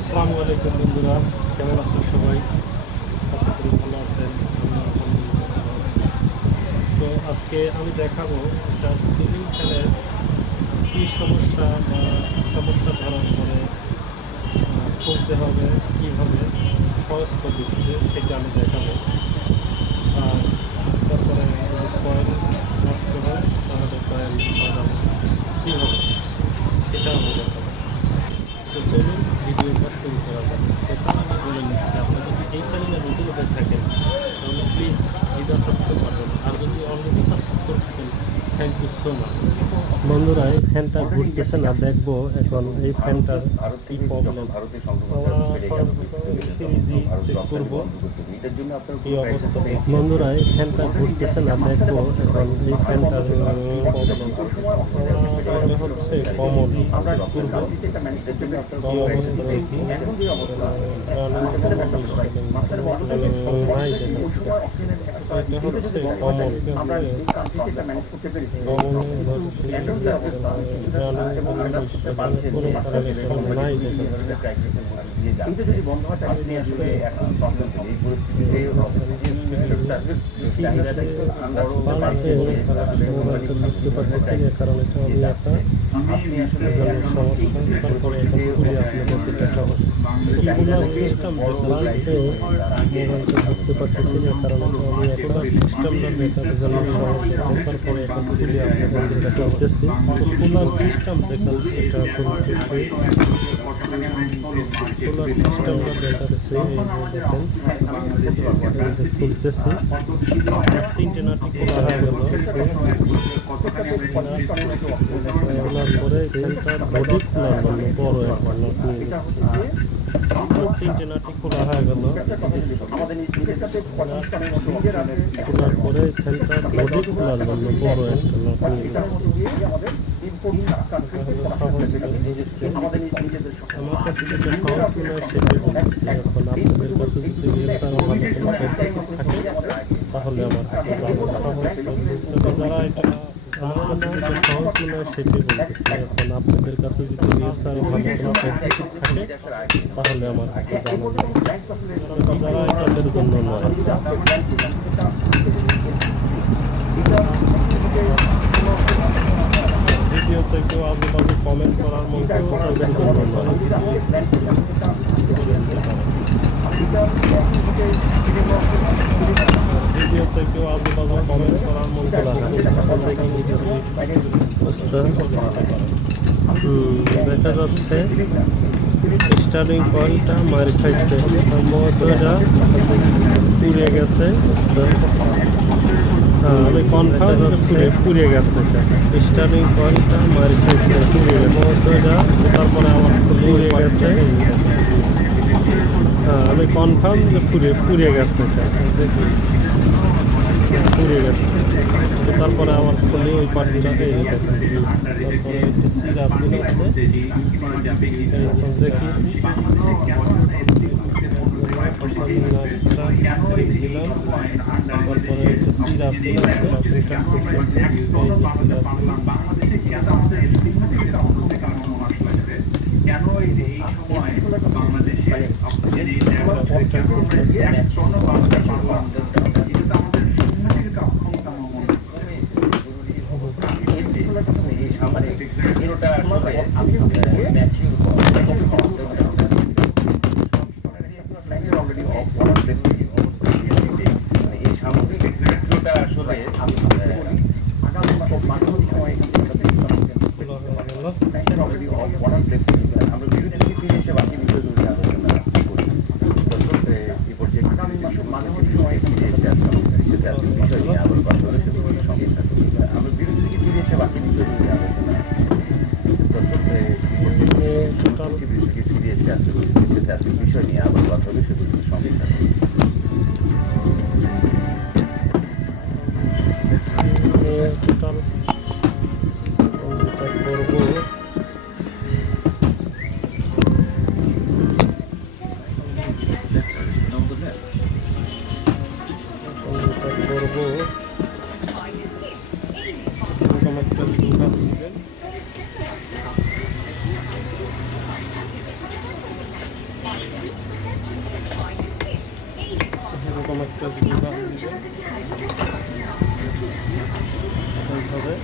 আসসালামু আলাইকুম বন্ধুরা, কেমন আছেন সবাই? আশা করি ভালো আছেন। তো আজকে আমি দেখাবো একটা সিলিং ফ্যানের কী সমস্যা ধরার পরে খুলতে হবে, কীভাবে সহজ পদ্ধতিতে সেটা আমি দেখাবো। আর তারপরে কয়েল নষ্ট হয় তাহলে কয়েল বাজাবো কীভাবে সেটা আমি দেখাবো। তো চলুন ভিডিওটা শুরু করা যাক। তো তা আমি বলে নিচ্ছি, আপনি যদি এই চ্যানেলে নতুন হয়ে থাকেন তাহলে প্লিজ ভিডিও সাবস্ক্রাইব করবেন, আর যদি অলরেডি সাবস্ক্রাইব করে থাকেন থ্যাংক ইউ সো মাচ। বন্ধুরা, এই ফ্যানটা ঘুরতেছে না, দেখবো এখন এই ফ্যানটার কি প্রবলেম। করবো এই অবস্থা। বন্ধুরা, এই ফ্যানটা ঘুরতেছে না, দেখবো এখন এই ফ্যানটার প্রবলেম হচ্ছে কমন করবো এই অবস্থা রয়েছে। এটা হচ্ছে কমন সিস্টেম বুঝতে পারতেছি না, কারণ আমি একটা সিস্টেমটা তারপরে এখন খুলে আপনাদের দেখাতেছি। কুলার সিস্টেম দেখাচ্ছি, এটা খুলতেছি। কুলার সিস্টেমটা দেখাচ্ছি, খুলতেছি। 3টে নাটি খোলা হয়ে গেল। খোলার পরে সেন্টার বডি খোলার জন্য বড় একটা নট নিয়ে যাচ্ছে। 3টে নাটি খোলা হয়ে গেল। খোলার পরে সেন্টার বডি খোলার জন্য বড় একটা নট নিয়ে যাচ্ছে। আমার কাছে যেটা সহজ মনে হয় সেটাই বলতেছি। এখন আপনাদের কাছে যদি ভালো কোনো পদ্ধতি থাকে তাহলে আমার হাতে যাবো। যারা এটা আমার কাছে যেটা সহজ মনে হয় সেটাই বলতেছি। এখন আপনাদের কাছে যদি ভালো কোনো পদ্ধতি থাকে তাহলে আমার হাতে যাবো। যারা এটাদের জন্য নয়। ভিডিওতে কেউ আজেবাজে কমেন্ট করার মতো তাদের জন্য নয়। ভিডিওতে কেউ আজেবাজে কমেন্ট করার মতো দেখা যাচ্ছে স্টার্টিং কয়েলটা মার খাইছে, সম্ভবত এটা পুড়ে গেছে। আমি কনফার্ম পুড়ে গেছে। স্টার্টিং কয়েলটা মার খাইছে, পুড়ে গেছে। এটা তারপরে আমার পুড়ে গেছে। আমি কনফার্ম যে পুড়ে গেছে। দেখি পুড়ে গেছে। তারপরে আমার খুলে ওই পার্টিটাকে তারপরে একটি সিরাপ দিন আছে, দেখি দিলাম। তারপরে একটি সিরাপ দিন বিষয় নিয়ে আবার কথা হবে, সেগুলো সঙ্গে থাকবে। এরকম একটা জিনিস এইভাবে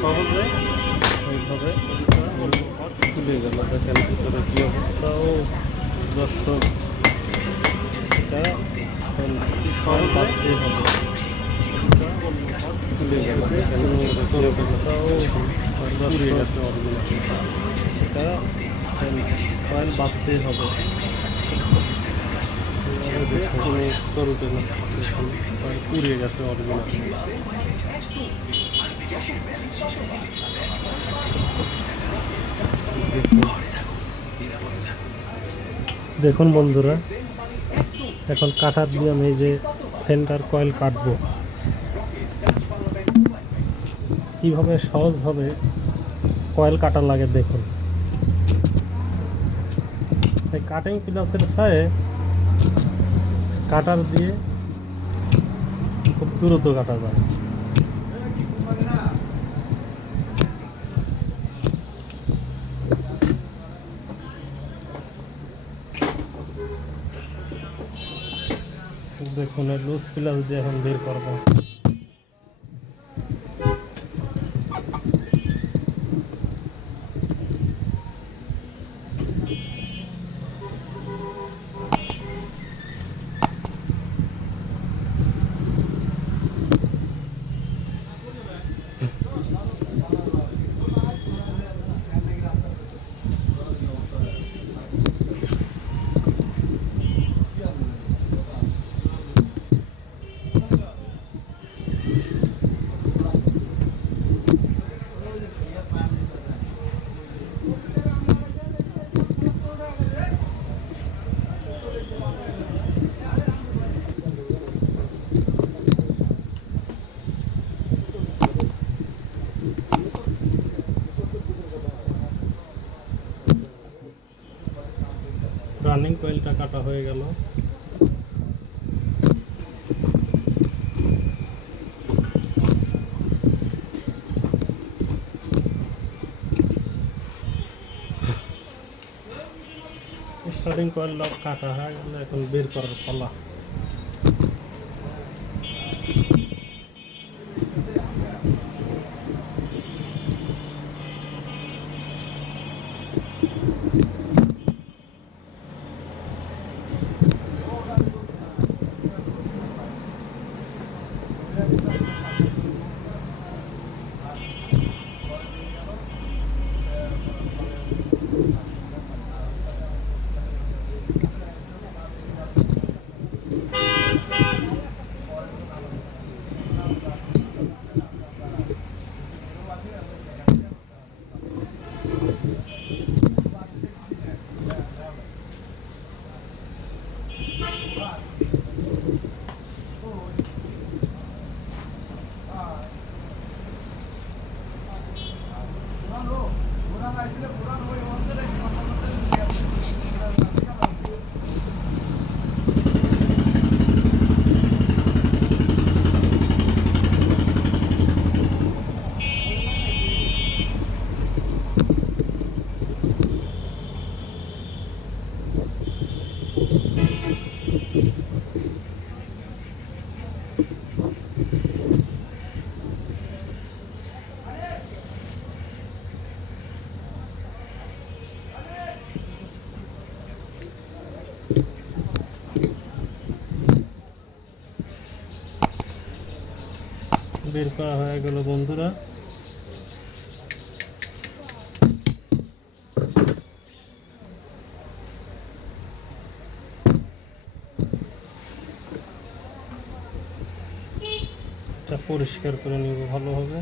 সহজে এইভাবে খুলে গেল। দেখেন ভিতরে কি অবস্থা। ও দর্শক, এটা বাঁধতে হবে। খুলে গেল, দেখেন কি অবস্থা। ও পুড়ে গেছে অরিজিনাল। সেটা কয়েল বাঁধতে হবে, কোনো চলবে না। দেখুন কয়েল পুড়ে গেছে অরিজিনাল। দেখুন বন্ধুরা, এখন কাটার দিয়ে আমি এই যে ফ্যানটার কয়েল কাটবো। কিভাবে সহজভাবে কয়েল কাটা লাগে দেখুন। এই কাটিং প্লাসের ছায়ে কাটার দিয়ে খুব দ্রুত কাটা যায়। দেখুন লুজ প্লাস দিয়ে এখন বের করবো। রানিং কয়েলটা কাটা হয়ে গেল। স্টার্টিং কয়েলটা কাটা হয়ে গেল, এখন বের করার পালা। বের করা হয়ে গেল বন্ধুরা। এটা পরিষ্কার করে নিব ভালোভাবে।